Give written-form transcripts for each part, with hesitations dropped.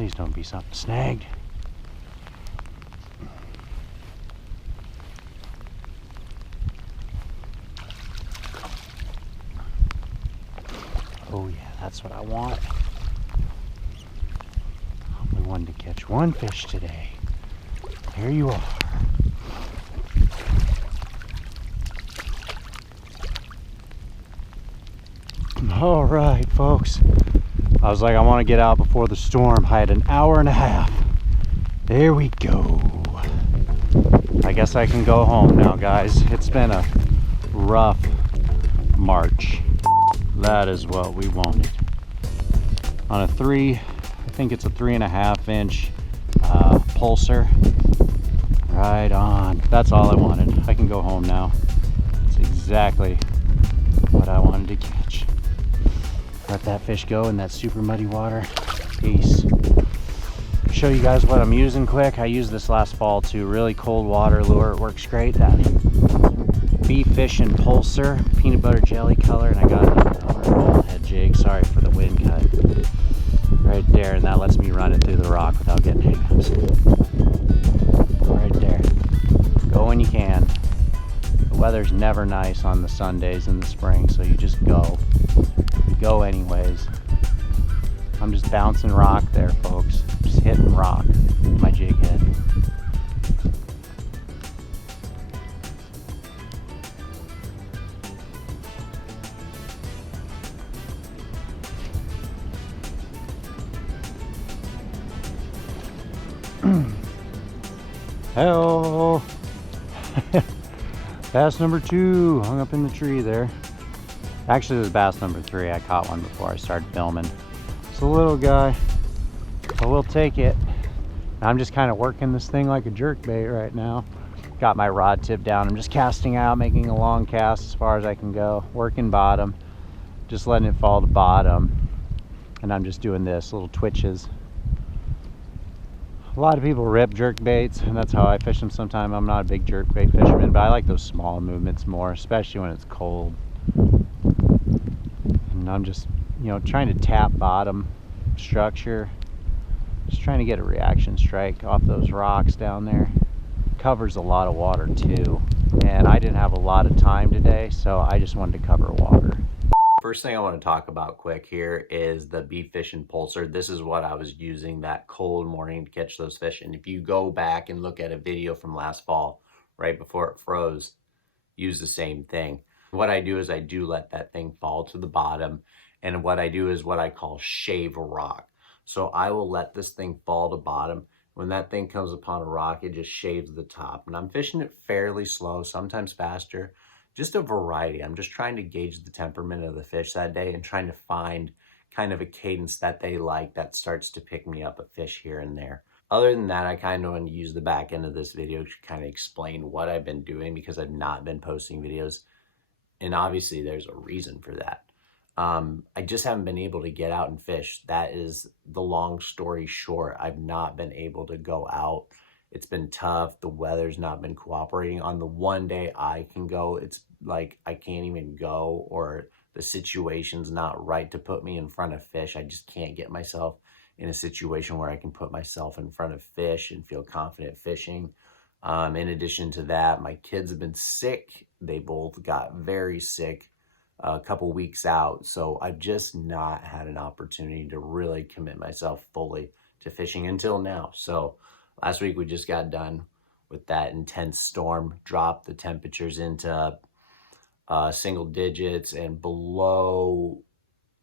Please don't be something snagged. Oh yeah, that's what I want. Only one to catch one fish today. There you are. All right, folks. I was like, I want to get out before the storm. I had an hour and a half. There we go. I guess I can go home now, guys. It's been a rough March. That is what we wanted. On a I think it's a 3.5 inch pulser. Right on. That's all I wanted. I can go home now. It's exactly what I wanted to catch. Let that fish go in that super muddy water. Peace. Show you guys what I'm using quick. I used this last fall too. Really cold water lure. It works great. That BFishN pulser, peanut butter jelly color, and I got a ball head jig. Sorry for the wind cut. Right there, and that lets me run it through the rock without getting hang-ups. Right there. Go when you can. The weather's never nice on the Sundays in the spring, so you just go. You go anyways. I'm just bouncing rock there, folks. Just hitting rock with my jig head. Hello. Bass number 2 hung up in the tree there. Actually, it was bass number 3. I caught one before I started filming. It's a little guy, but we'll take it. I'm just kind of working this thing like a jerk bait right now. Got my rod tip down. I'm just casting out, making a long cast as far as I can go. Working bottom, just letting it fall to bottom. And I'm just doing this, little twitches. A lot of people rip jerk baits, and that's how I fish them sometimes. I'm not a big jerk bait fisherman, but I like those small movements more, especially when it's cold. And I'm just, you know, trying to tap bottom structure. Just trying to get a reaction strike off those rocks down there. Covers a lot of water too. And I didn't have a lot of time today, so I just wanted to cover water. First thing I want to talk about quick here is the BFishN pulser. This is what I was using that cold morning to catch those fish. And if you go back and look at a video from last fall, right before it froze, use the same thing. What I do is I do let that thing fall to the bottom. And what I do is what I call shave a rock. So I will let this thing fall to bottom. When that thing comes upon a rock, it just shaves the top. And I'm fishing it fairly slow, sometimes faster. Just a variety. I'm just trying to gauge the temperament of the fish that day and trying to find kind of a cadence that they like that starts to pick me up a fish here and there. Other than that, I kind of want to use the back end of this video to kind of explain what I've been doing because I've not been posting videos. And obviously there's a reason for that. I just haven't been able to get out and fish. That is the long story short. I've not been able to go out. It's been tough. The weather's not been cooperating. On the one day I can go, it's like I can't even go, or the situation's not right to put me in front of fish. I just can't get myself in a situation where I can put myself in front of fish and feel confident fishing. In addition to that, my kids have been sick. They both got very sick a couple weeks out. So I've just not had an opportunity to really commit myself fully to fishing until now. So last week we just got done with that intense storm, dropped the temperatures into single digits and below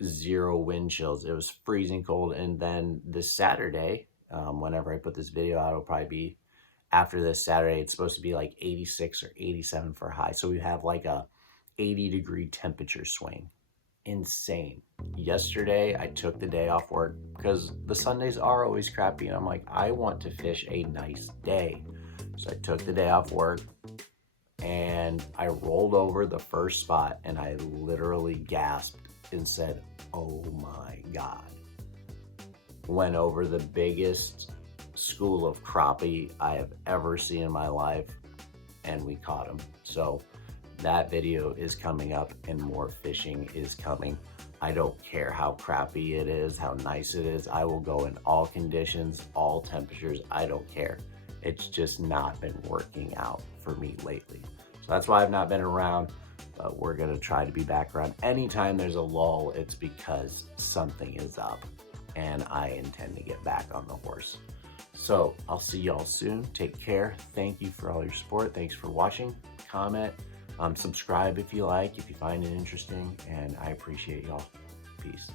0 wind chills. It was freezing cold. And then this Saturday, whenever I put this video out, it'll probably be after this Saturday. It's supposed to be like 86 or 87 for high. So we have like a 80-degree temperature swing. Insane. Yesterday, I took the day off work because the Sundays are always crappy. And I'm like, I want to fish a nice day. So I took the day off work and I rolled over the first spot and I literally gasped and said, oh my God. Went over the biggest school of crappie I have ever seen in my life and we caught them. So that video is coming up and more fishing is coming. I don't care how crappy it is, how nice it is. I will go in all conditions, all temperatures, I don't care. It's just not been working out for me lately. So that's why I've not been around, but we're gonna try to be back around. Anytime there's a lull, it's because something is up and I intend to get back on the horse. So I'll see y'all soon. Take care. Thank you for all your support. Thanks for watching. Comment, subscribe if you like, if you find it interesting, and I appreciate y'all. Peace.